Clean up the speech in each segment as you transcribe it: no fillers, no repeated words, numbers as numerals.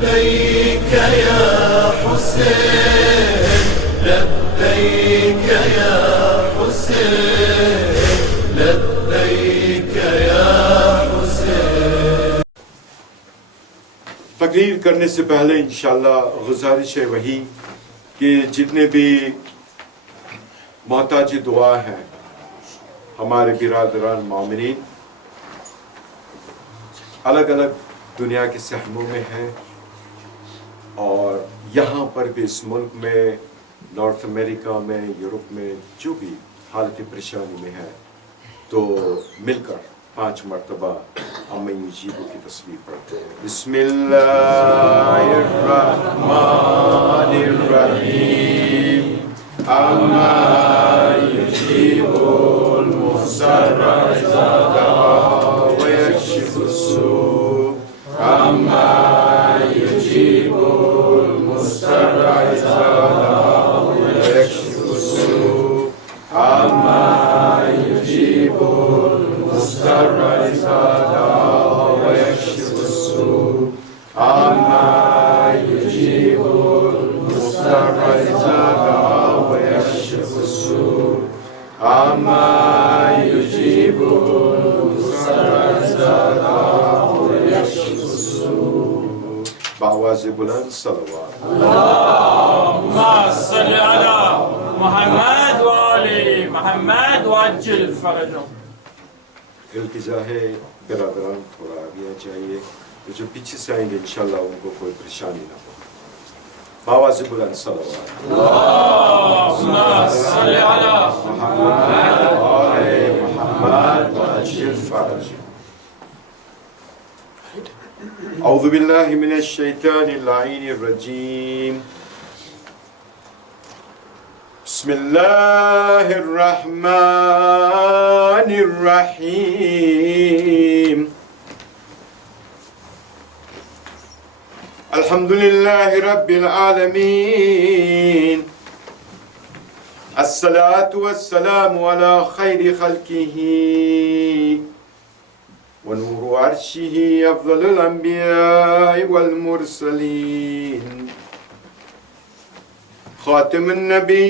لبيك يا حسين لبيك يا حسين لبيك يا حسين. تقریر کرنے سے پہلے انشاءاللہ گزارش ہے وہی کہ جتنے بھی محتاج دعا ہیں ہمارے برادران مومنین الگ الگ دنیا کے صحنوں میں ہیں اور یہاں پر بھی اس ملک میں نارتھ امریکہ میں یورپ میں جو بھی حالت پریشانی میں ہے تو مل کر 5 مرتبہ اما یجیبو کی تصویر پڑھتے ہیں. بسم اللہ الرحمن الرحیم اما یجیبو المضطر اذا دعا ویکشف السوء اما یجیبو المضطر اذا دعا ویکشف السوء اما یجیبو المضطر اذا دعا ویکشف السوء اما یجیبو المضطر اذا دعا ویکشف السوء اما یجیبو المضطر اذا دعا ویکشف السوء. بآواز بلند صلوات. اللهم صل على محمد وآل محمد وعجل فرجهم. التجا ہے برادران تھوڑا آگے چاہیے جو پیچھے سے آئیں گے انشاءاللہ ان کو کوئی پریشانی نہ ہو. بآواز بلند صلوات. اللهم صل على محمد وآل محمد وعجل فرجهم. اعوذ باللہ من الشیطان اللعین الرجیم. بسم اللہ الرحمن الرحیم. الحمد للہ رب العالمین. الصلاة والسلام على خیر خلقہ ونور عرشہ افضل الانبیاء والمرسلین خاتم النبیین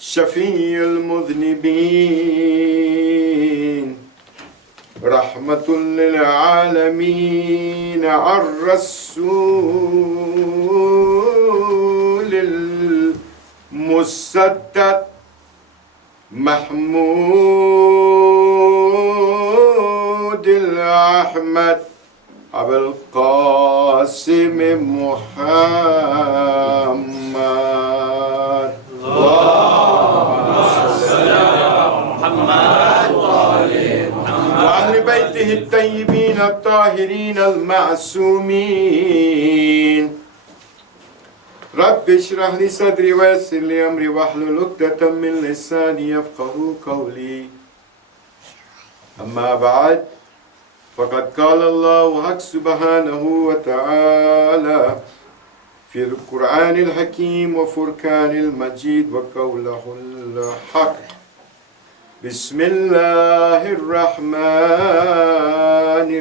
شفیع المذنبین رحمت للعالمین الرسول المصدق محمود الاحمد ابو القاسم محمد. اللهم صل على محمد وآل محمد وأهل بيته الطيبين الطاهرين المعصومين. رب اشرح لي صدري ويسر لي أمري واحلل عقدة من لساني يفقهوا قولي. أما بعد فقد قال الله حق سبحانه وتعالى في القرآن الحكيم وفرقان المجيد وقوله الحق. بسم الله الرحمن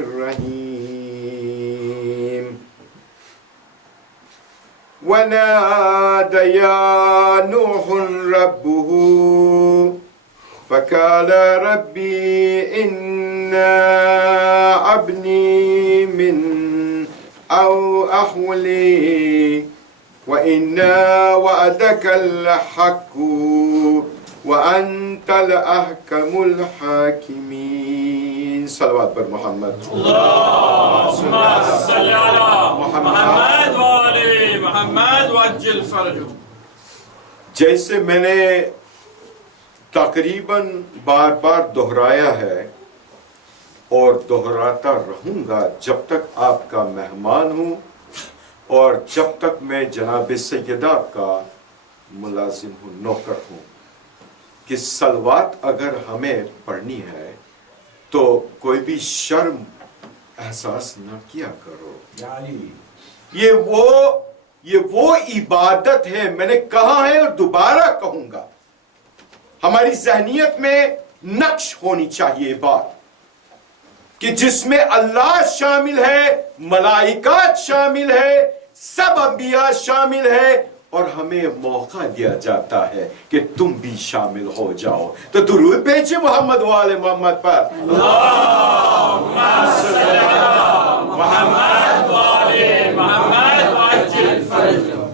الرحيم. ونادى يا نوح ربه فقال ربي إن ابني من أو أحولي وإن وعدك الحق وأنت الأحكم الحاكمين. صلوات پر محمد. اللهم صل على محمد وآل محمد وعجل فرجهم. جیسے میں نے تقریباً بار بار دہرایا ہے اور دہراتا رہوں گا جب تک آپ کا مہمان ہوں اور جب تک میں جناب سیدہ کا ملازم ہوں، نوکر ہوں، کہ صلوات اگر ہمیں پڑھنی ہے تو کوئی بھی شرم احساس نہ کیا کرو. یہ وہ عبادت ہے، میں نے کہا ہے اور دوبارہ کہوں گا. ہماری ذہنیت میں نقش ہونی چاہیے بات کہ جس میں اللہ شامل ہے، ملائکات شامل ہے، سب انبیاء شامل ہے، اور ہمیں موقع دیا جاتا ہے کہ تم بھی شامل ہو جاؤ. تو درود بھیجے محمد وآل محمد پر. اللهم صل على محمد وآل محمد وعجل فرجهم.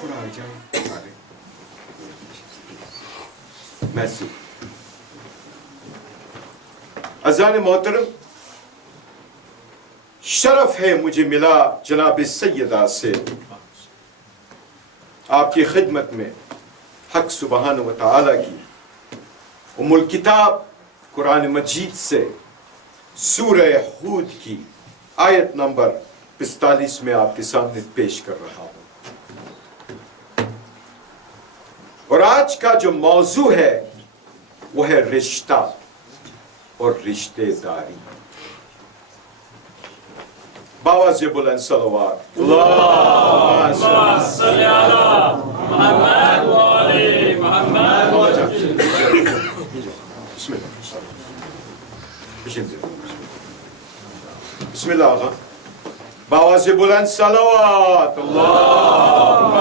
تھوڑا آ جائیں آگے. میسی اذان محترم، شرف ہے مجھے ملا جناب سیدہ سے آپ کی خدمت میں حق سبحانہ و تعالی کی ام الکتاب قرآن مجید سے سورہ ہود کی آیت نمبر 45 میں آپ کے سامنے پیش کر رہا ہوں. اور آج کا جو موضوع ہے وہ ہے رشتہ اور رشتے داری. باواز بلند صلوات. اللهم صل على محمد وآل محمد وعجل. بسم اللہ. بسم اللہ آقا. باواز بلند صلوات. اللهم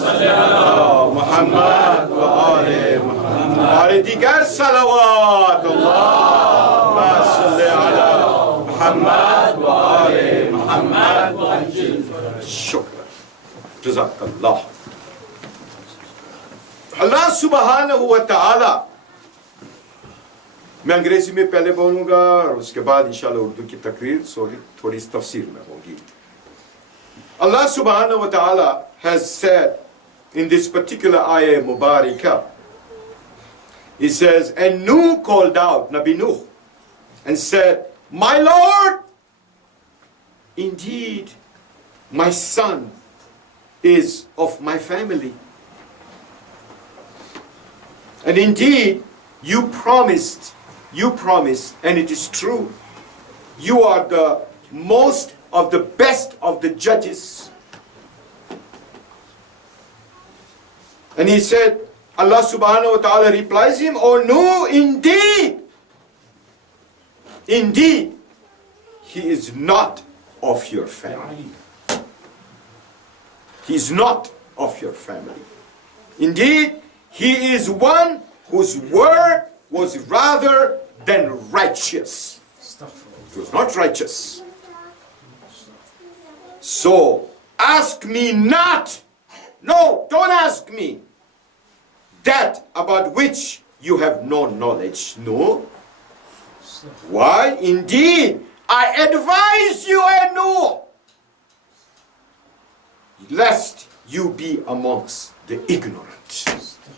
صل على محمد وآل محمد. اور دیگر صلوات. اللهم صل على محمد وآل محمد وعجل. شکر. جزاک اللہ. اللہ سبحانہ و تعالی، میں انگریزی میں پہلے بولوں گا اور اس کے بعد انشاءاللہ اردو کی تقریر تھوڑی تفسیر میں ہوگی. Allah subhanahu wa ta'ala has said in this particular ayah mubarakah, He says, and Nuh called out, Nabi Nuh, and said, my Lord, indeed, my son is of my family. And indeed, you promised, and it is true, you are the most of the best of the judges. And he said, Allah subhanahu wa ta'ala replies him, oh no, indeed, he is not of your family. He is not of your family. Indeed, he is one whose word was rather than righteous. It was not righteous. So, ask me not. No, don't ask me that about which you have no knowledge. No. Why? Indeed, I advise you and no, lest you be amongst the ignorant.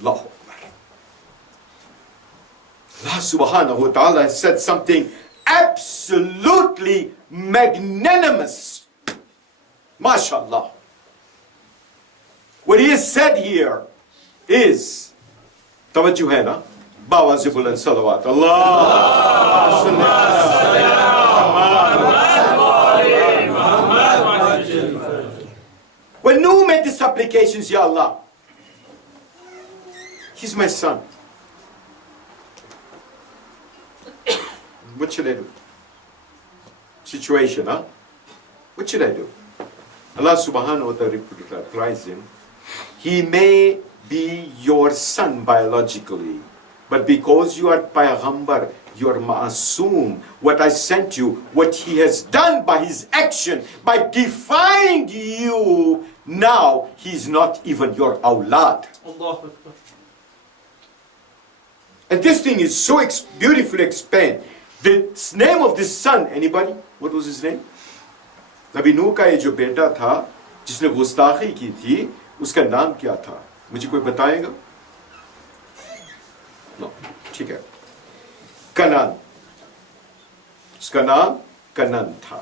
Allahu Akbar. Allah subhanahu wa ta'ala has said something absolutely magnanimous. MashaAllah. What he has said here is, tawajjuh hai na? Bawazi buland salawat. When Nuh made these supplications, Ya Allah, he's my son. What should I do? Situation, huh? What should I do? Allah subhanahu wa ta'ala replies him, he may be your son biologically, but because you are Payghambar, you are Ma'asum, what I sent you, what he has done by his action, by defying you, now he is not even your awlad. And this thing is so beautifully explained. The name of this son, anybody? What was his name? نبی نوح کا یہ جو بیٹا تھا جس نے گستاخی کی تھی اس کا نام کیا تھا؟ مجھے کوئی بتائے گا؟ نو ٹھیک ہے، کنان. اس کا نام کنان تھا.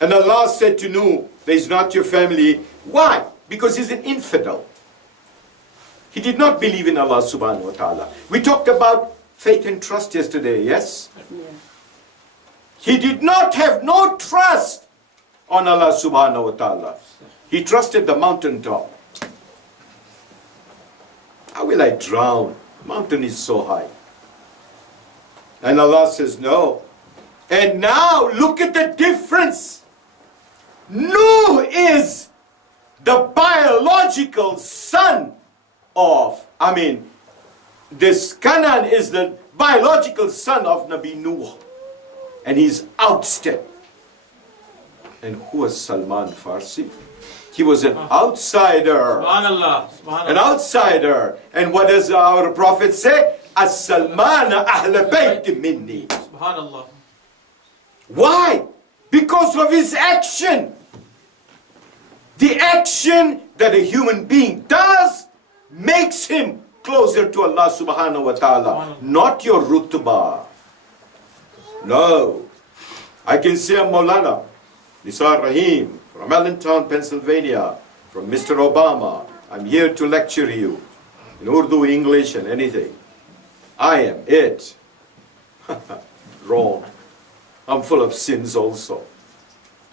And Allah said to Nuh, that is not your family. Why? Because he's an infidel. He did not believe in Allah subhanahu wa ta'ala. We talked about faith and trust yesterday, yes? Yeah. He did not have no trust on Allah subhanahu wa ta'ala. He trusted the mountaintop. How will I drown? The mountain is so high. And Allah says no. And now look at the difference. Nuh is the biological son of, this Canaan is the biological son of Nabi Nuh. And he's outstepped. And who was Salman Farsi? He was an outsider. Subhanallah. An Subhanallah. outsider. And what does our Prophet say? As-Salman ahl bayt minni. Subhanallah. Why? Because of his action. The action that a human being does makes him closer to Allah subhanahu wa ta'ala. Not your rutbah. No. I can say I'm Maulana Nisar Rahim from Allentown, Pennsylvania, from Mr. Obama. I'm here to lecture you in Urdu, English, and anything. I am it. Wrong. I'm full of sins also.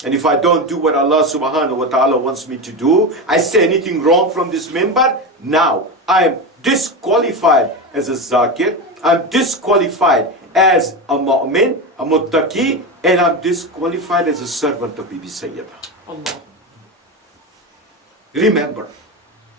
And if I don't do what Allah subhanahu wa ta'ala wants me to do, I say anything wrong from this minbar, now I am disqualified as a zakir, I'm disqualified as a mu'min, a muttaqi, and I'm disqualified as a servant of Bibi Sayyida. Allah. Remember,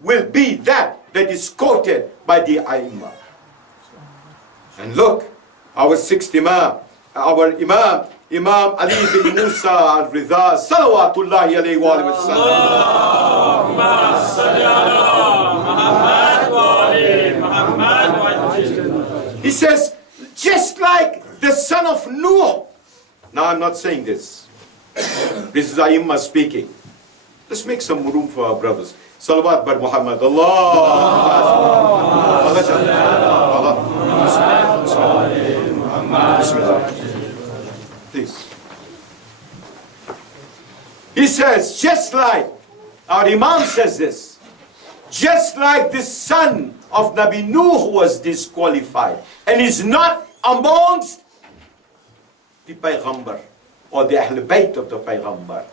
will be that is quoted by the Aimma. And look, our sixth Imam, Imam Ali bin Musa al-Ridha, salawatullahi alayhi wa sallam. Allahumma salli ala Muhammad wa ali Muhammad wa ali. He says, just like the son of Nuh. Now I'm not saying this. This is Aimma speaking. Let's make some room for our brothers. Salawat bar Muhammad. Please. He says, just like, our Imam says this, just like the son of Nabi Nuh was disqualified and is not amongst the Payghambar or the Ahl Bayt of the Payghambar.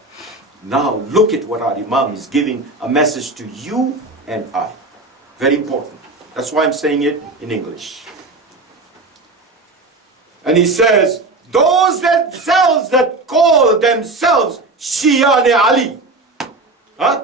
Now look at what our Imam is giving a message to you and I. Very important. That's why I'm saying it in English. And he says, those themselves that call themselves Shia-ne Ali. Huh?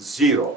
zero.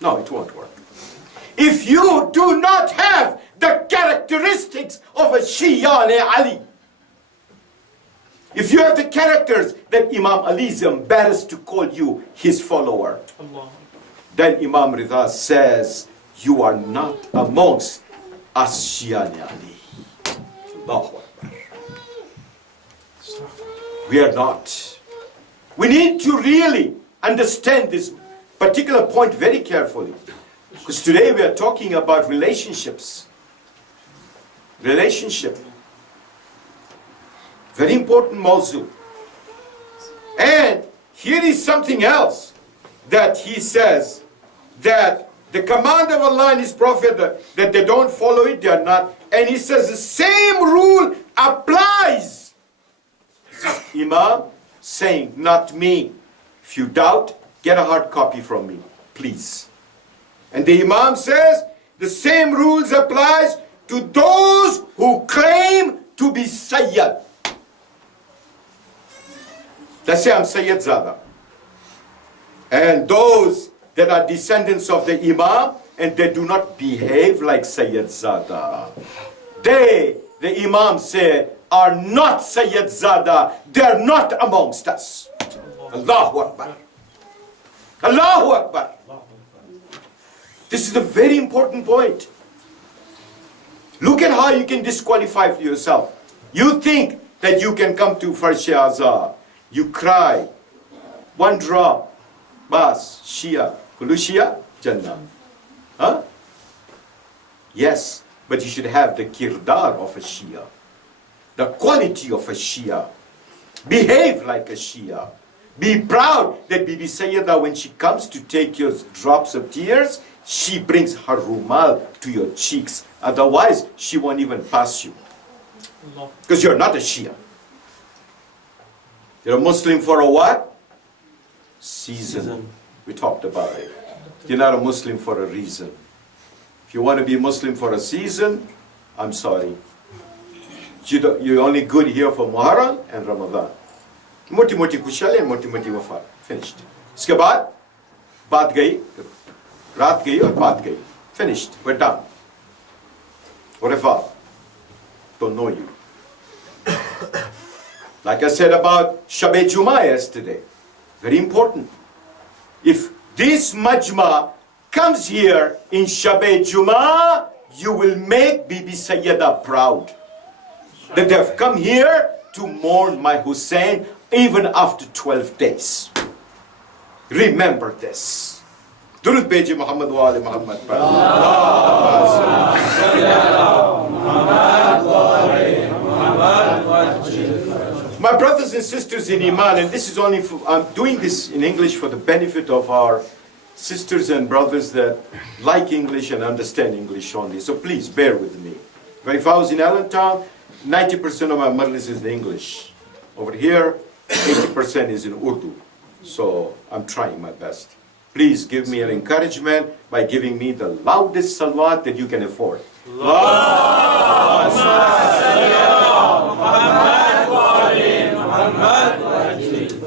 No, it won't work. If you do not have the characteristics of a Shia-ne Ali, if you have the characters that Imam Ali is embarrassed to call you his follower, Allah. then Imam Ridha says, you are not amongst us Shia-ne Ali. Allahu Akbar. We are not. We need to really understand this particular point very carefully. Because today we are talking about relationships. Relationship. Very important mawzu. And here is something else that he says, that the command of Allah and His Prophet, that they don't follow it, they are not. And he says the same rule applies. Imam saying, not me. If you doubt, get a hard copy from me, please. And the Imam says, the same rules applies to those who claim to be Sayyid. They say, I'm Sayyid Zada. And those that are descendants of the Imam, and they do not behave like Sayyid Zada. They, the Imam say, are not Sayyid Zada. They are not amongst us. Allahu Akbar. Allahu Akbar. This is a very important point. Look at how you can disqualify for yourself. You think that you can come to Farsh Azhar. You cry. One drop. Bas, Shia. Kulu Shia, Jannah. Huh? Yes, but you should have the kirdar of a Shia. The quality of a Shia. Behave like a Shia. Be proud that Bibi Sayyida, when she comes to take your drops of tears, she brings her rumal to your cheeks. Otherwise, she won't even pass you. Because you're not a Shia. You're a Muslim for a what? Season. We talked about it. You're not a Muslim for a reason. If you want to be Muslim for a season, I'm sorry. You're only good here for Muharram and Ramadan. Moti moti kushal and moti moti wafat. Finished. Iske baad, baat gayi, raat gayi aur baat gayi. Finished. We're done. Whatever. Don't know you. Like I said about Shab-e Jummah yesterday. Very important. If this majma comes here in Shab-e Jummah, you will make Bibi Sayyida proud. That they have come here to mourn my Hussein even after 12 days. Remember this. Durud Beji Muhammad wa Ali Muhammad. My brothers and sisters in Iman, and this is only for, I'm doing this in English for the benefit of our sisters and brothers that like English and understand English only. So please bear with me. If I was in Allentown, 90% of my majlis is in English. Over here, 80% is in Urdu. So I'm trying my best. Please give me an encouragement by giving me the loudest salawat that you can afford.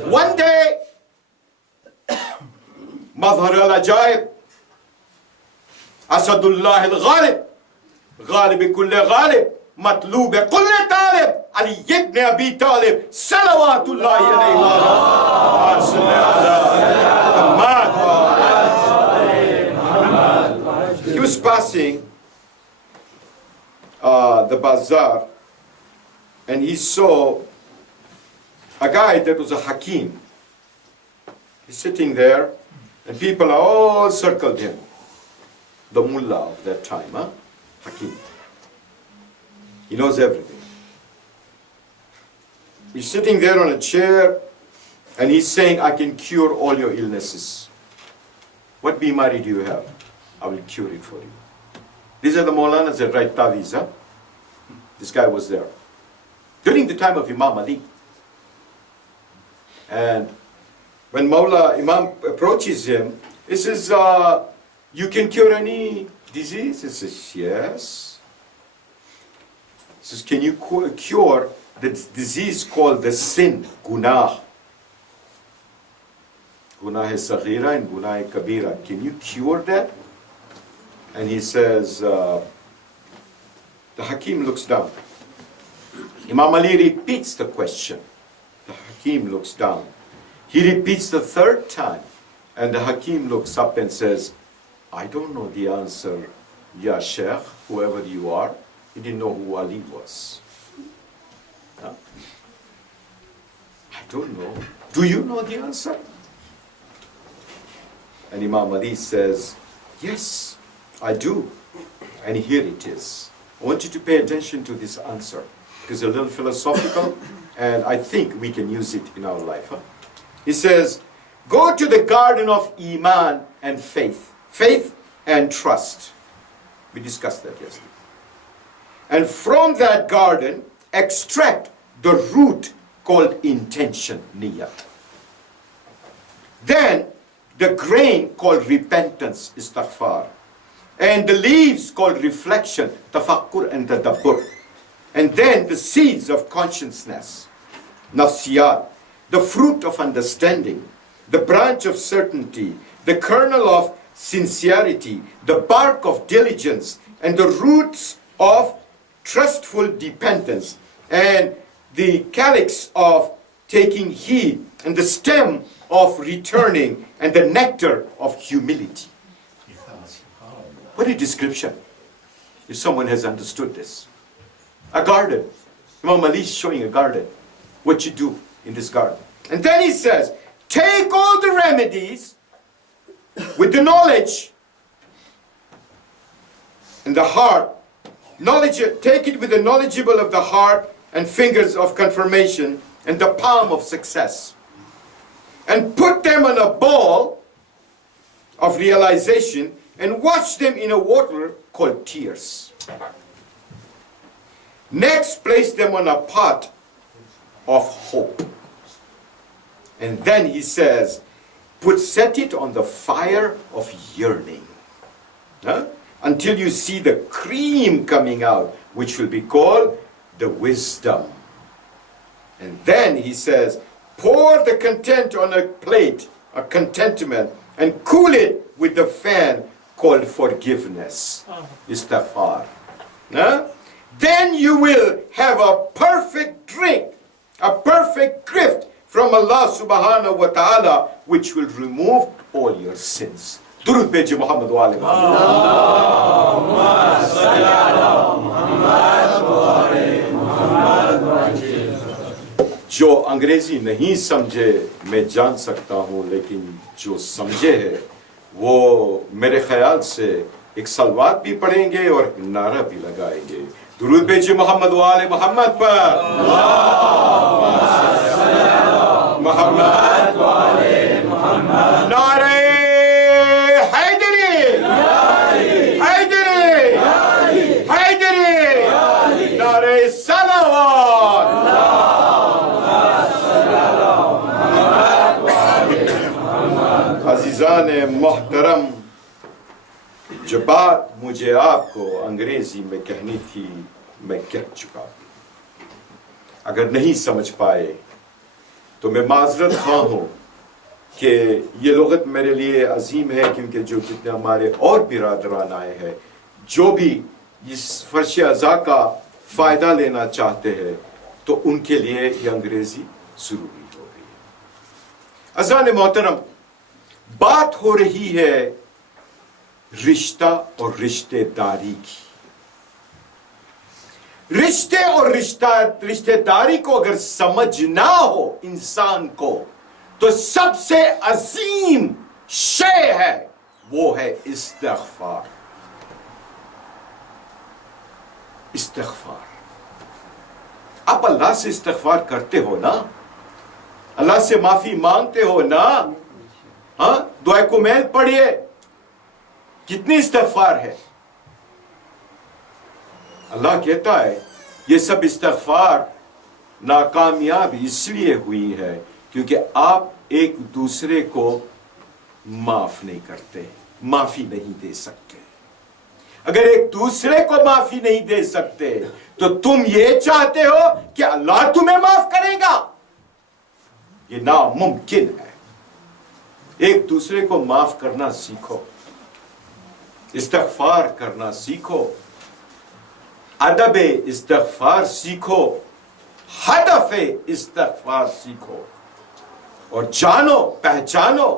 One day, Mazhar al-Ajaib, Asadullah al-Ghalib, Ghalib kulli Ghalib, Matlub kulli Talib, Ali ibn Abi Talib, Salawatullahi alayhi wa sallam. He was passing the bazaar and he saw a guy that was a Hakim. He's sitting there and people are all circled him. The mullah of that time, Hakim. He knows everything. He's sitting there on a chair and he's saying, I can cure all your illnesses. What bimari do you have? I will cure it for you. These are the Maulanas that write Tawiz. This guy was there. During the time of Imam Ali. And when Imam approaches him, he says, you can cure any disease? He says, yes. He says, can you cure the disease called the sin, Gunah? Gunah-e-Saghira and Gunah-e-Kabira. Can you cure that? And he says, the Hakim looks down. Imam Ali repeats the question. The Hakim looks down. He repeats the third time. And the Hakim looks up and says, I don't know the answer, Ya Sheikh, whoever you are. He didn't know who Ali was. Huh? I don't know. Do you know the answer? And Imam Ali says, yes, I do. And here it is. I want you to pay attention to this answer. It's a little philosophical, and I think we can use it in our life. He says, go to the garden of Iman and faith. Faith and trust. We discussed that yesterday. And from that garden, extract the root called intention, niyat. Then, the grain called repentance, istighfar. And the leaves called reflection, tafakkur and tadabbur. And then the seeds of consciousness, nafsiyat, the fruit of understanding, the branch of certainty, the kernel of sincerity, the bark of diligence, and the roots of trustful dependence, and the calyx of taking heed, and the stem of returning, and the nectar of humility. What a description, if someone has understood this. A garden. Imam Ali is showing a garden. What you do in this garden. And then he says, take all the remedies with the knowledge in the heart. Take it with the knowledgeable of the heart and fingers of confirmation and the palm of success. And put them on a ball of realization and wash them in a water called tears. Next, place them on a pot of hope. And then he says, set it on the fire of yearning. Until you see the cream coming out, which will be called the wisdom. And then he says, pour the content on a plate, a contentment, and cool it with the fan called forgiveness. Istighfar. Then you will have a perfect drink, a perfect gift from Allah subhanahu wa ta'ala, which will remove all your sins. Durud bheje Muhammad wa ali Muhammad. جو انگریزی نہیں سمجھے میں جان سکتا ہوں، لیکن جو سمجھے ہے وہ میرے خیال سے ایک صلوات بھی پڑھیں گے اور ایک نعرہ بھی لگائیں گے. درود بھیجئے محمد و آل محمد پر. محمد و آل محمد. نعرہ حیدری، حیدری، حیدری، نعرہ صلوات. عزیزان محترم، جو بات مجھے آپ کو انگریزی میں کہنی تھی میں کہہ چکا ہوں. اگر نہیں سمجھ پائے تو میں معذرت خواہ ہوں کہ یہ لغت میرے لیے عظیم ہے، کیونکہ جو جتنے ہمارے اور برادران آئے ہیں جو بھی اس فرش ازا کا فائدہ لینا چاہتے ہیں تو ان کے لیے یہ انگریزی ضروری ہو گئی. عزیزان محترم، بات ہو رہی ہے رشتہ اور رشتہ داری کی. رشتے اور رشتہ داری کو اگر سمجھنا ہو انسان کو تو سب سے عظیم شے ہے وہ ہے استغفار. استغفار. آپ اللہ سے استغفار کرتے ہو نا، اللہ سے معافی مانگتے ہو نا. ہاں، دعائے کمیل پڑھیے. کتنی استغفار ہے. اللہ کہتا ہے یہ سب استغفار ناکامیاب اس لیے ہوئی ہے کیونکہ آپ ایک دوسرے کو معاف نہیں کرتے، معافی نہیں دے سکتے. اگر ایک دوسرے کو معافی نہیں دے سکتے تو تم یہ چاہتے ہو کہ اللہ تمہیں معاف کرے گا؟ یہ ناممکن ہے. ایک دوسرے کو معاف کرنا سیکھو، استغفار کرنا سیکھو، ادب استغفار سیکھو، ہدف استغفار سیکھو، اور جانو پہچانو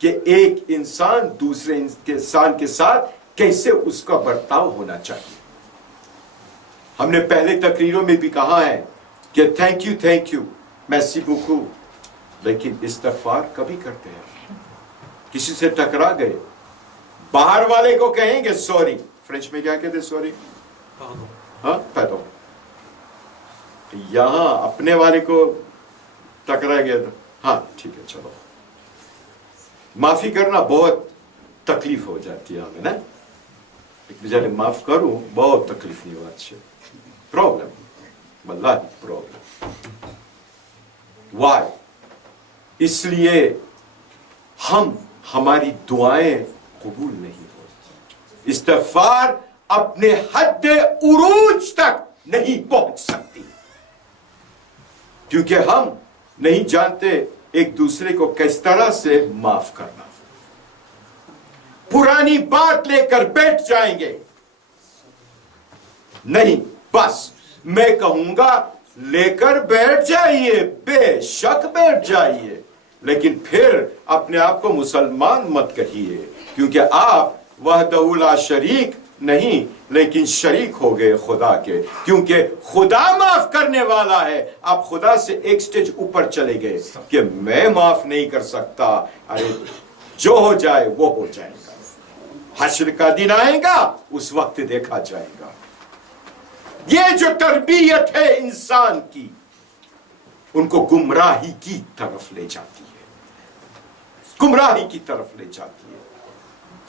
کہ ایک انسان دوسرے انسان کے ساتھ کیسے اس کا برتاؤ ہونا چاہیے. ہم نے پہلے تقریروں میں بھی کہا ہے کہ تھینک یو میسی بوکو، لیکن استغفار کبھی کرتے ہیں. کسی سے ٹکرا گئے، باہر والے کو کہیں گے سوری. فرینچ میں کیا کہتے سوری؟ ہاں، پیدو. یہاں اپنے والے کو ٹکرا گیا تھا، ہاں ٹھیک ہے چلو. معافی کرنا بہت تکلیف ہو جاتی ہے ہمیں نا. ایک بیچارے معاف کروں بہت تکلیف نہیں ہوا. اچھا پرابلم، واللہ پرابلم. وائی؟ اس لیے ہماری دعائیں قبول نہیں ہوتی. استغفار اپنے حد عروج تک نہیں پہنچ سکتی کیونکہ ہم نہیں جانتے ایک دوسرے کو کس طرح سے معاف کرنا. پرانی بات لے کر بیٹھ جائیں گے نہیں، بس میں کہوں گا لے کر بیٹھ جائیے، بے شک بیٹھ جائیے، لیکن پھر اپنے آپ کو مسلمان مت کہیے، کیونکہ آپ وحدہ لا شریک نہیں لیکن شریک ہو گئے خدا کے، کیونکہ خدا معاف کرنے والا ہے. آپ خدا سے ایک سٹیج اوپر چلے گئے کہ میں معاف نہیں کر سکتا. ارے جو ہو جائے وہ ہو جائے گا، حشر کا دن آئے گا اس وقت دیکھا جائے گا. یہ جو تربیت ہے انسان کی ان کو گمراہی کی طرف لے جاتی ہے، گمراہی کی طرف لے جاتی ہے.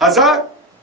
1000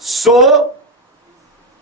100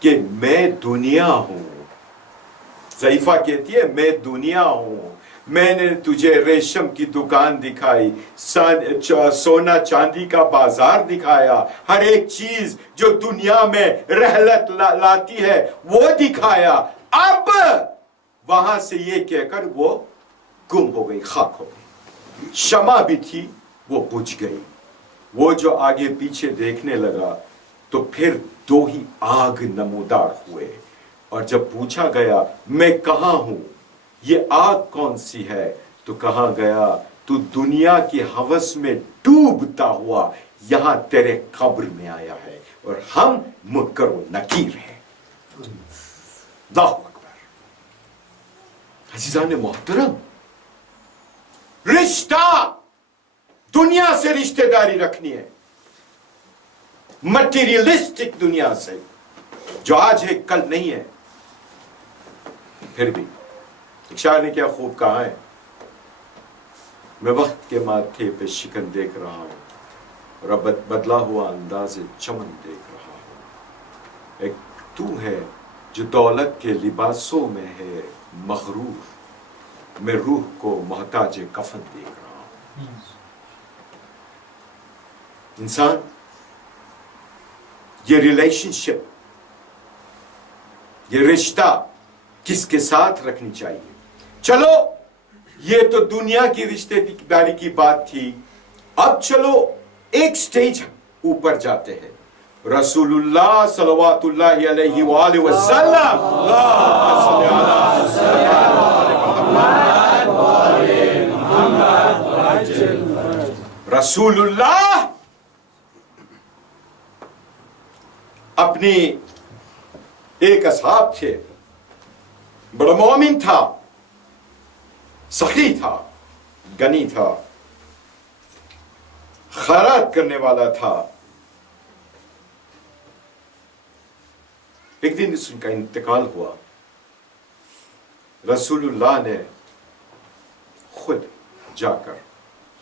کہ میں دنیا ہوں. ضعیفہ کہتی ہے میں دنیا ہوں. میں نے تجھے ریشم کی دکان دکھائی, سونا چاندی کا بازار دکھایا, ہر ایک چیز جو دنیا میں رحلت لاتی ہے وہ دکھایا. اب وہاں سے یہ کہہ کر وہ گم ہو گئی, خاک ہو گئی. شمع بھی تھی وہ بجھ گئی. وہ جو آگے پیچھے دیکھنے لگا تو پھر 2 ہی آگ نمودار ہوئے, اور جب پوچھا گیا میں کہاں ہوں, یہ آگ کون سی ہے, تو کہا گیا تو دنیا کی ہوس میں ڈوبتا ہوا یہاں تیرے قبر میں آیا ہے, اور ہم منکر و نکیر ہیں. اللہ اکبر. عزیزان محترم, رشتہ دنیا سے رشتہ داری رکھنی ہے, مٹیریلسٹک دنیا سے, جو آج ہے کل نہیں ہے. پھر بھی ایک شاعر نے کیا خوب کہا ہے, میں وقت کے ماتھے پہ شکن دیکھ رہا ہوں, اور اب بدلا ہوا انداز چمن دیکھ رہا ہوں. ایک تو ہے جو دولت کے لباسوں میں ہے مغرور, میں روح کو محتاج کفن دیکھ رہا ہوں. انسان یہ ریلیشن شپ, یہ رشتہ کس کے ساتھ رکھنی چاہیے. چلو یہ تو دنیا کی رشتے داری کی بات تھی, اب چلو ایک سٹیج اوپر جاتے ہیں. رسول اللہ صلوات اللہ علیہ وآلہ وسلم, رسول اللہ اپنی ایک اصحاب تھے, بڑا مومن تھا, سخی تھا, غنی تھا, خیرات کرنے والا تھا. ایک دن اس کا انتقال ہوا. رسول اللہ نے خود جا کر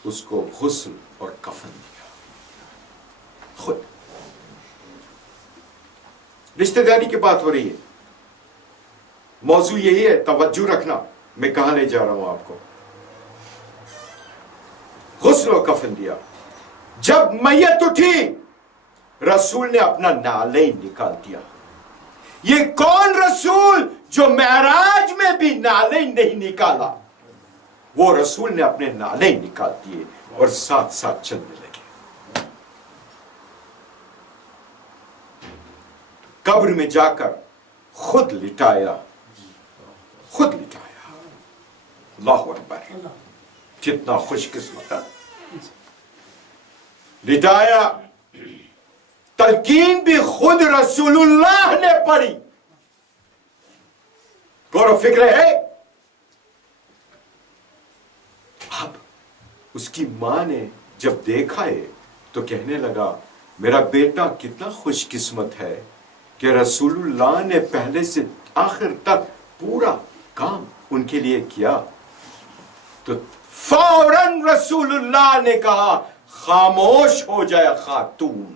اس کو غسل اور کفن دیا, خود. رشتہ داری کی بات ہو رہی ہے, موضوع یہی ہے, توجہ رکھنا میں کہاں لے جا رہا ہوں آپ کو. غسل و کفن دیا. جب میت اٹھی رسول نے اپنا نالین نکال دیا. یہ کون رسول جو معراج میں بھی نالین نہیں نکالا؟ وہ رسول نے اپنے نالین نکال دیے اور ساتھ ساتھ چلنے لگے. قبر میں جا کر خود لٹایا, خود لٹایا. اللہ اکبر, کتنا خوش قسمت ہے. لٹایا, تلقین بھی خود رسول اللہ نے پڑھی. غور و فکر ہے. اب اس کی ماں نے جب دیکھا ہے تو کہنے لگا میرا بیٹا کتنا خوش قسمت ہے کہ رسول اللہ نے پہلے سے آخر تک پورا کام ان کے لیے کیا. تو فوراً رسول اللہ نے کہا خاموش ہو جائے خاتون,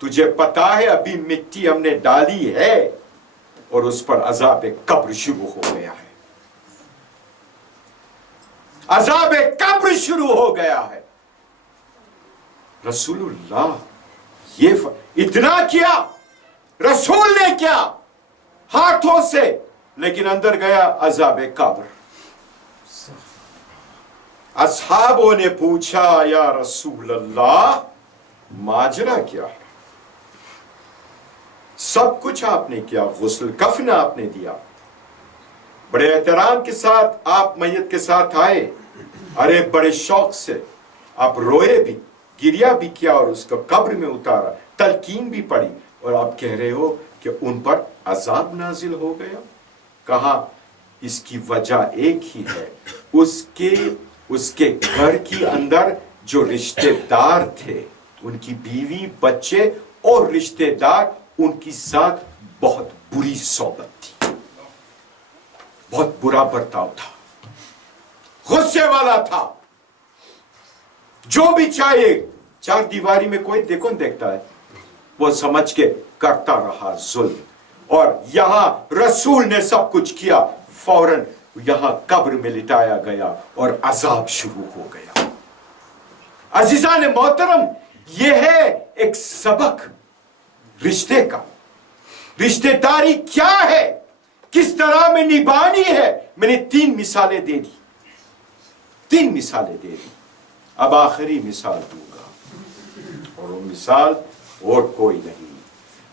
تجھے پتا ہے ابھی مٹی ہم نے ڈالی ہے اور اس پر عذاب قبر شروع ہو گیا ہے. عذاب قبر شروع ہو گیا ہے. رسول اللہ یہ اتنا کیا, رسول نے کیا ہاتھوں سے, لیکن اندر گیا عذاب قبر. اصحابوں نے پوچھا یا رسول اللہ ماجرا کیا ہے؟ سب کچھ آپ نے کیا, غسل کفن آپ نے دیا, بڑے احترام کے ساتھ آپ میت کے ساتھ آئے, ارے بڑے شوق سے آپ روئے بھی, گریا بھی کیا اور اس کو قبر میں اتارا, تلقین بھی پڑی, اور آپ کہہ رہے ہو کہ ان پر عذاب نازل ہو گیا. کہا اس کی وجہ ایک ہی ہے, اس کے گھر کی اندر جو رشتہ دار تھے, ان کی بیوی بچے اور رشتہ دار, ان کی ساتھ بہت بری صحبت تھی, بہت برا برتاؤ تھا, غصے والا تھا. جو بھی چاہے, چار دیواری میں کوئی دیکھتا ہے, وہ سمجھ کے کرتا رہا ظلم, اور یہاں رسول نے سب کچھ کیا، فوراً یہاں قبر میں لٹایا گیا اور عذاب شروع ہو گیا۔ عزیزان محترم، یہ ہے ایک سبق رشتے کا، رشتے داری کیا ہے، کس طرح میں نبھانی ہے۔ میں نے 3 مثالیں دے دی، 3 مثالیں دے دی، اب آخری مثال دوں گا، اور وہ مثال اور کوئی نہیں،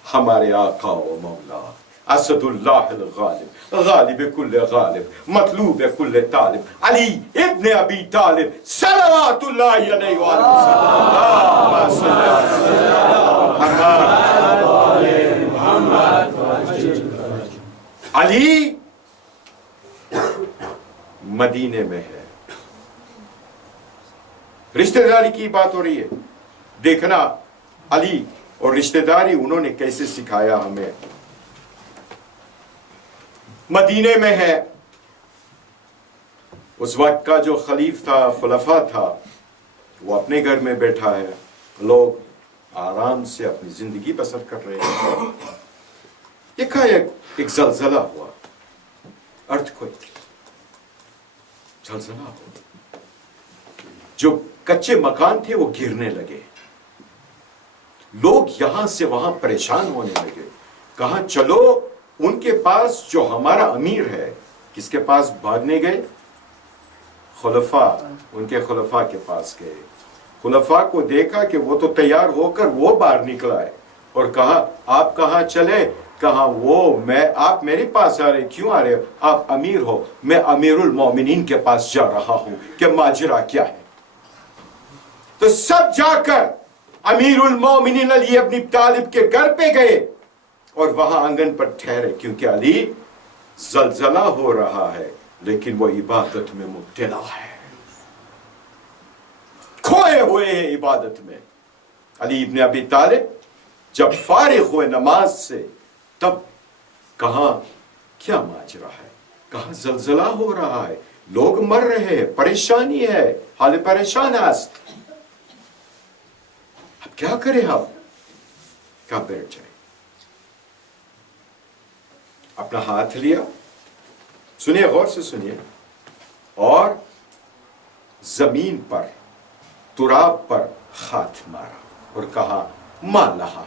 ہمارے آقا و مولا اسد اللہ الغالب، غالب کل غالب، مطلوب کل طالب، علی ابن ابی طالب صلوات اللہ علیہ وآلہ وسلم۔ علی مدینے میں ہے، رشتہ داری کی بات ہو رہی ہے، دیکھنا علی اور رشتہ داری انہوں نے کیسے سکھایا ہمیں۔ مدینے میں ہے، اس وقت کا جو خلیف تھا، خلفاء تھا، وہ اپنے گھر میں بیٹھا ہے، لوگ آرام سے اپنی زندگی بسر کر رہے ہیں۔ ایک زلزلہ ہوا، ارتھکویک، زلزلہ ہوا، جو کچے مکان تھے وہ گرنے لگے، لوگ یہاں سے وہاں پریشان ہونے لگے، کہاں چلو ان کے پاس جو ہمارا امیر ہے، کس کے پاس بھاگنے گئے؟ خلفاء، ان کے خلفاء کے پاس گئے، خلفاء کو دیکھا کہ وہ تو تیار ہو کر وہ باہر نکلا ہے، اور کہا آپ کہاں چلے؟ کہا آپ میرے پاس آ رہے، کیوں آ رہے؟ آپ امیر ہو، میں امیر المومنین کے پاس جا رہا ہوں کہ ماجرا کیا ہے۔ تو سب جا کر امیر المومنین علی ابن طالب کے گھر پہ گئے اور وہاں آنگن پر ٹھہرے، کیونکہ علی زلزلہ ہو رہا ہے لیکن وہ عبادت میں مبتلا ہے، کھوئے ہوئے ہیں عبادت میں۔ علی ابن ابی طالب جب فارغ ہوئے نماز سے، تب کہاں کیا ماجرا ہے، کہاں زلزلہ ہو رہا ہے، لوگ مر رہے ہیں، پریشانی ہے، حال پریشان است، اب کیا کریں ہم؟ کہاں بیٹھ جائیں؟ اپنا ہاتھ لیا، سنیے، غور سے سنیے، اور زمین پر، تراب پر ہاتھ مارا اور کہا ما لہا،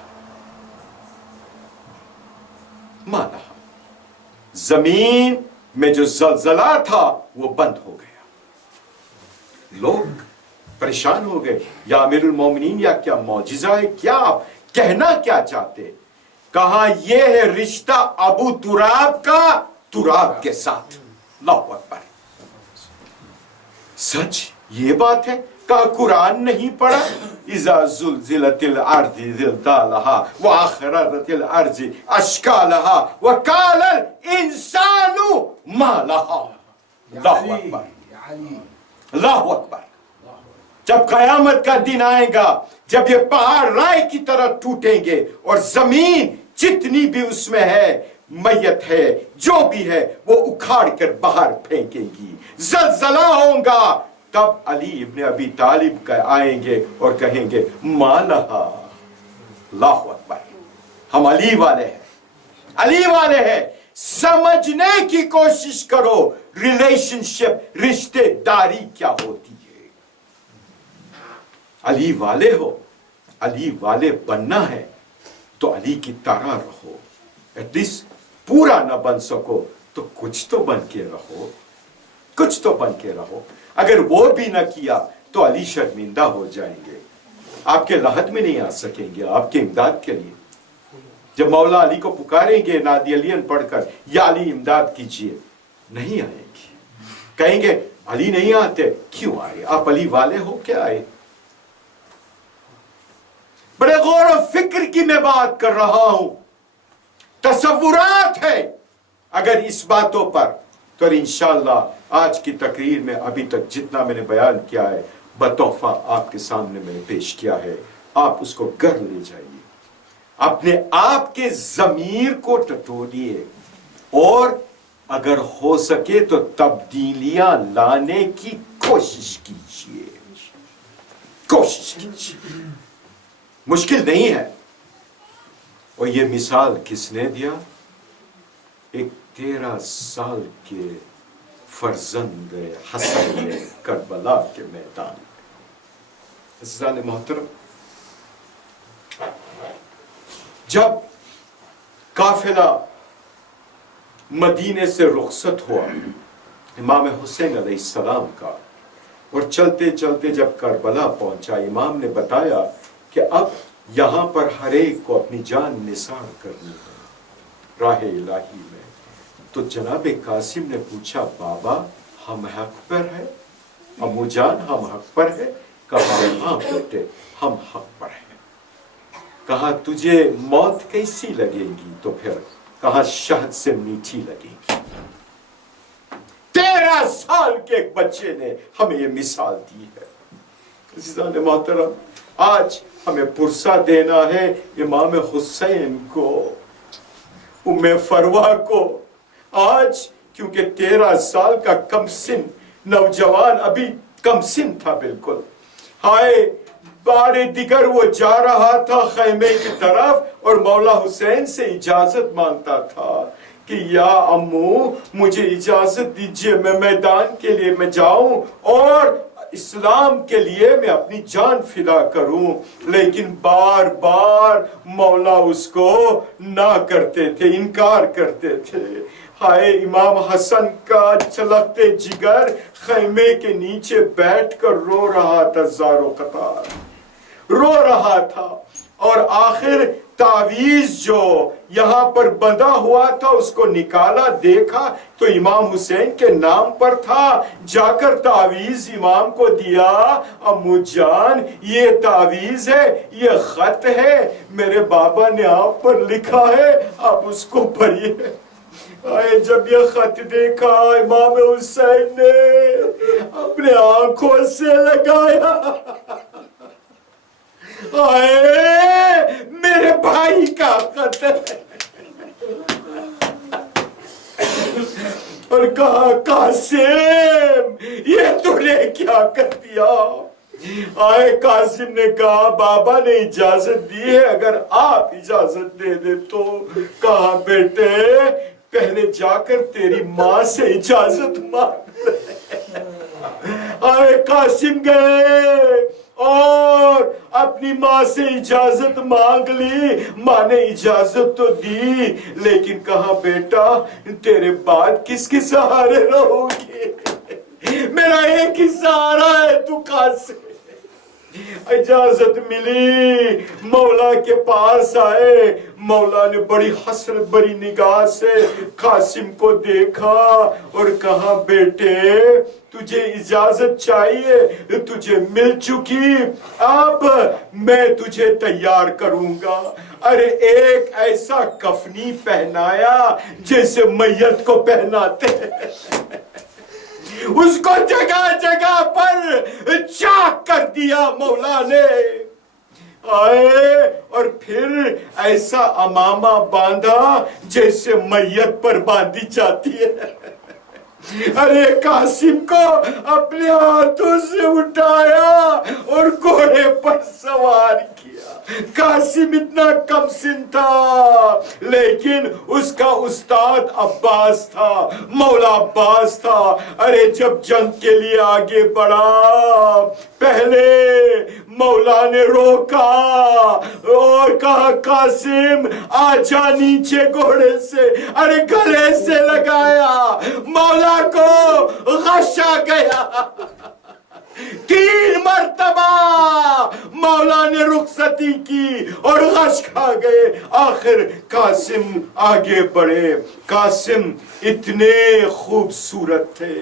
ما لہا۔ زمین میں جو زلزلہ تھا وہ بند ہو گیا، لوگ پریشان ہو گئے، یا امیر المومنین، یا کیا معجزہ ہے، کیا آپ کہنا کیا چاہتے؟ کہا یہ ہے رشتہ ابو تراب کا تراب کے ساتھ۔ اللہ اکبر، سچ یہ بات ہے؟ کہا قرآن نہیں پڑھا؟ اذا زلزلت الارض زلزالها واخرجت الارض اشکالها وقال الانسان ما لها۔ اللہ اکبر، اللہ اکبر۔ جب قیامت کا دن آئے گا، جب یہ پہاڑ رائے کی طرح ٹوٹیں گے اور زمین جتنی بھی اس میں ہے، میت ہے، جو بھی ہے، وہ اکھاڑ کر باہر پھینکیں گی، زلزلہ ہوگا، تب علی ابن ابی طالب کا آئیں گے اور کہیں گے ما لہا۔ اللہ اکبر، ہم علی والے ہیں، علی والے ہیں۔ سمجھنے کی کوشش کرو ریلیشن شپ، رشتے داری کیا ہوتی ہے۔ علی والے ہو، علی والے بننا ہے تو علی کی طرح رہو، ایٹ لیسٹ پورا نہ بن سکو تو کچھ تو بن کے رہو، کچھ تو بن کے رہو۔ اگر وہ بھی نہ کیا تو علی شرمندہ ہو جائیں گے، آپ کے لحد میں نہیں آ سکیں گے آپ کے امداد کے لیے۔ جب مولا علی کو پکاریں گے نادی علی پڑھ کر، یا علی امداد کیجئے، نہیں آئیں گے، کہیں گے علی نہیں آتے، کیوں آئے؟ آپ علی والے ہو کیا آئے؟ بڑے غور و فکر کی میں بات کر رہا ہوں، تصورات ہے اگر اس باتوں پر، تو انشاءاللہ آج کی تقریر میں ابھی تک جتنا میں نے بیان کیا ہے بتحفہ آپ کے سامنے میں نے پیش کیا ہے، آپ اس کو گھر لے جائیے، اپنے آپ کے ضمیر کو ٹٹولیے، اور اگر ہو سکے تو تبدیلیاں لانے کی کوشش کیجیے، کوشش کیجیے، مشکل نہیں ہے۔ اور یہ مثال کس نے دیا؟ ایک 13 سال کے فرزند حسن نے کربلا کے میدان میں. عزیزان محترم، جب قافلہ مدینے سے رخصت ہوا امام حسین علیہ السلام کا، اور چلتے چلتے جب کربلا پہنچا، امام نے بتایا کہ اب یہاں پر ہر ایک کو اپنی جان نثار کرنی ہے راہ الہی میں. تو جناب قاسم نے پوچھا، بابا ہم حق پر ہیں؟ امو جان ہم حق پر ہیں؟ کہا ہاں بیٹے ہم حق پر ہیں. کہا تجھے موت کیسی لگے گی؟ تو پھر کہا شہد سے میٹھی لگے گی. 13 سال کے ایک بچے نے ہمیں یہ مثال دی ہے. عزیزان محترم، آج ہمیں پرسہ دینا ہے امام حسین کو، ام فروا کو. آج کیونکہ 13 سال کا کم سن نوجوان، ابھی کم سن تھا بالکل، ہائے بار دیگر وہ جا رہا تھا خیمے کی طرف اور مولا حسین سے اجازت مانگتا تھا کہ یا امو مجھے اجازت دیجئے میں میدان کے لیے میں جاؤں اور اسلام کے لیے میں اپنی جان فدا کروں. لیکن بار بار مولا اس کو نہ کرتے تھے، انکار کرتے تھے. ہائے امام حسن کا چلکتے جگر خیمے کے نیچے بیٹھ کر رو رہا تھا، زارو قطار رو رہا تھا. اور آخر تعویذ جو یہاں پر بندھا ہوا تھا اس کو نکالا، دیکھا تو امام حسین کے نام پر تھا. جا کر تعویذ امام کو دیا، امو جان یہ تعویذ ہے، یہ خط ہے، میرے بابا نے آپ پر لکھا ہے، آپ اس کو پڑھیے. آئے جب یہ خط دیکھا امام حسین نے اپنے آنکھوں سے لگایا، آئے میرے بھائی کا خط ہے، اور کہا قاسم یہ تو نے کیا کر دیا؟ آئے قاسم نے کہا بابا نے اجازت دی ہے، اگر آپ اجازت دے دے تو. کہا بیٹے پہلے جا کر تیری ماں سے اجازت مانگ لے. آئے قاسم گئے اور اپنی ماں سے اجازت مانگ لی. ماں نے اجازت تو دی، لیکن کہا بیٹا تیرے بعد کس کے سہارے رہو گی؟ میرا ایک ہی سہارا ہے، تو قاسم. اجازت ملی، مولا کے پاس آئے. مولا نے بڑی حسرت بری نگاہ سے قاسم کو دیکھا اور کہا بیٹے تجھے اجازت چاہیے، تجھے مل چکی، اب میں تجھے تیار کروں گا. ارے ایک ایسا کفنی پہنایا جیسے میت کو پہناتے، اس کو جگہ جگہ پر چاک کر دیا مولا نے. آئے اور پھر ایسا امامہ باندھا جیسے میت پر باندھی جاتی ہے. ارے قاسم کو اپنے ہاتھوں سے اٹھایا اور گھوڑے پر سوار کیا. قاسم اتنا کم سن تھا لیکن اس کا استاد عباس تھا، مولا عباس تھا. ارے جب جنگ کے لیے آگے بڑھا، پہلے مولا نے روکا اور کہا قاسم آ جا نیچے گھوڑے سے. ارے گلے سے لگایا، مولا کو غش آ گیا. 3 مرتبہ مولا نے رخصتی کی اور غش کھا گئے. آخر قاسم آگے بڑھے. قاسم اتنے خوبصورت تھے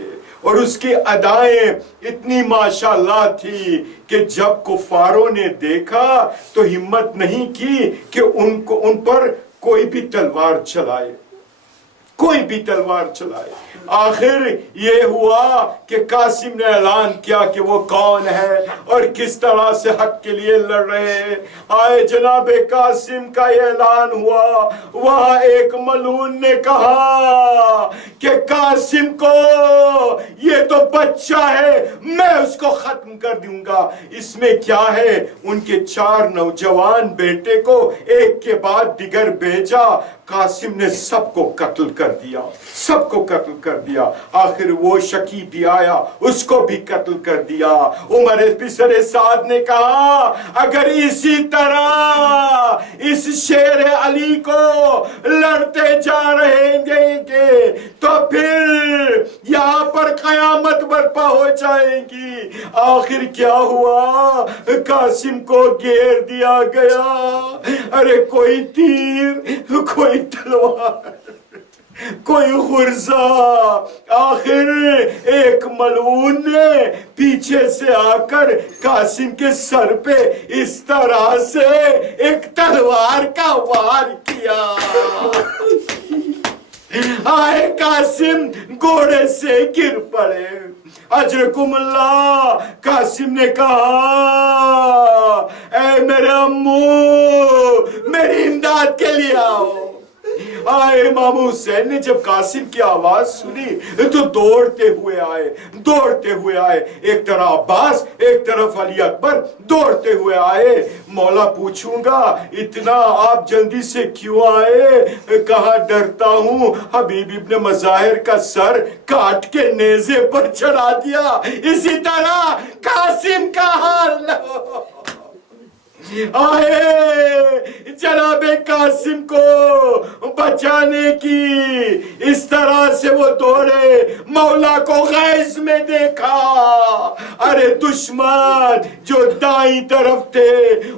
اور اس کی ادائیں اتنی ماشاءاللہ تھی کہ جب کفاروں نے دیکھا تو ہمت نہیں کی کہ ان پر کوئی بھی تلوار چلائے، کوئی بھی تلوار چلائے. آخر یہ ہوا کہ قاسم نے اعلان کیا کہ وہ کون ہے اور کس طرح سے حق کے لیے لڑ رہے ہیں. آئے جناب قاسم کا یہ اعلان ہوا. وہاں ایک ملعون نے کہا کہ قاسم کو یہ تو بچہ ہے, میں اس کو ختم کر دوں گا. اس میں کیا ہے؟ ان کے 4 نوجوان بیٹے کو ایک کے بعد دیگر بھیجا. قاسم نے سب کو قتل کر دیا, سب کو قتل کر دیا. آخر وہ شقی بھی آیا, اس کو بھی قتل کر دیا. عمر پسر سعد نے کہا اگر اسی طرح اس شیر علی کو لڑتے جا رہے گے تو پھر یہاں پر قیامت برپا ہو جائے گی. آخر کیا ہوا؟ قاسم کو گھیر دیا گیا. ارے کوئی تیر, کوئی تلوار, کوئی غرزہ. آخر ایک ملعون نے پیچھے سے آ کر قاسم کے سر پہ اس طرح سے ایک تلوار کا وار کیا. آئے قاسم گھوڑے سے گر پڑے. اجرکم اللہ. قاسم نے کہا اے میرے امو, میری امداد کے لیے آؤ. آئے امام حسین نے جب قاسم کی آواز سنی تو دوڑتے ہوئے آئے. ایک طرف عباس, ایک طرف علی اکبر دوڑتے ہوئے آئے. مولا پوچھوں گا اتنا آپ جلدی سے کیوں آئے؟ کہا ڈرتا ہوں حبیب ابن مظاہر کا سر کاٹ کے نیزے پر چڑھا دیا, اسی طرح قاسم کا حال نہ ہو. آئے جناب قاسم کو بچانے کی اس طرح سے وہ دوڑے. مولا کو غیظ میں دیکھا. ارے دشمن جو دائیں طرف تھے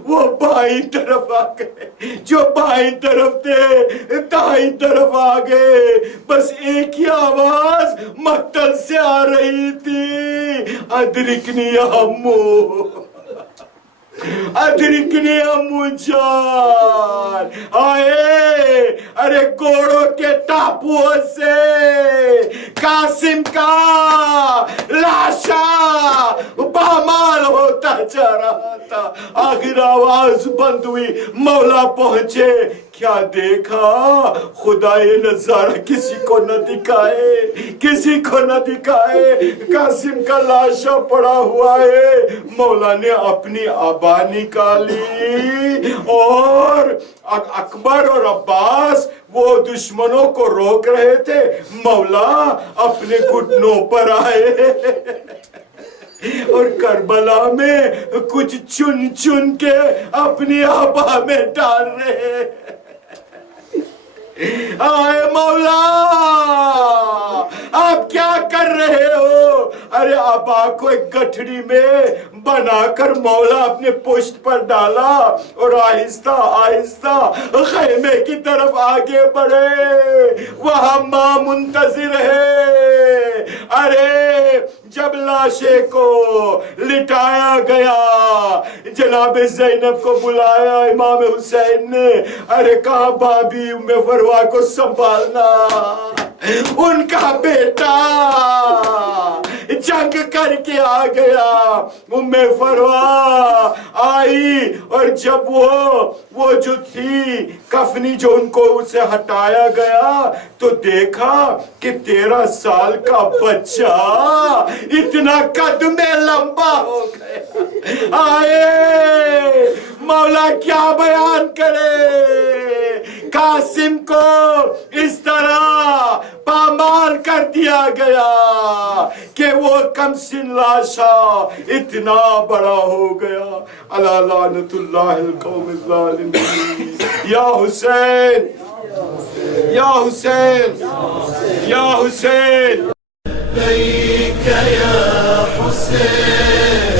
وہ بائیں طرف آ گئے, جو بائیں طرف تھے دائیں طرف آ گئے. بس ایک ہی آواز مقتل سے آ رہی تھی, ادرکنی امو, ادرکنی امو جان. آئے ارے گھوڑوں کے ٹاپوؤں سے قاسم کا لاشا پامال ہوتا جا رہا تھا. آخر آواز بند ہوئی, مولا پہنچے. کیا دیکھا؟ خدا یہ نظارہ کسی کو نہ دکھائے, کسی کو نہ دکھائے. قاسم کا لاشا پڑا ہوا ہے. مولا نے اپنی آبا نکالی اور اکبر اور عباس وہ دشمنوں کو روک رہے تھے. مولا اپنے گھٹنوں پر آئے اور کربلا میں کچھ چن چن کے اپنی آبا میں ڈال رہے. آئے مولا آپ کیا کر رہے ہو؟ ارے آبا کو ایک گٹھڑی میں بنا کر مولا اپنے پشت پر ڈالا اور آہستہ آہستہ خیمے کی طرف آگے بڑھے. وہاں ماں منتظر ہے. ارے جب لاشے کو لٹایا گیا جناب زینب کو بلایا امام حسین نے. ارے کہا بابی ام فروا کو سنبھالنا, ان کا بیٹا جنگ کر کے آ گیا. ام فروا آئی اور جب وہ جو تھی کفنی جو ان کو اسے ہٹایا گیا تو دیکھا کہ 13 سال کا بچہ اتنا قد میں لمبا ہو گیا. آئے مولا کیا بیان کرے؟ قاسم کو اس طرح پامال کر دیا گیا کہ وہ کم سن لاشا اتنا بڑا ہو گیا. الا لعنت اللہ القوم الظالمین. یا حسین, یا حسین, یا حسین. لبیک یا حسین.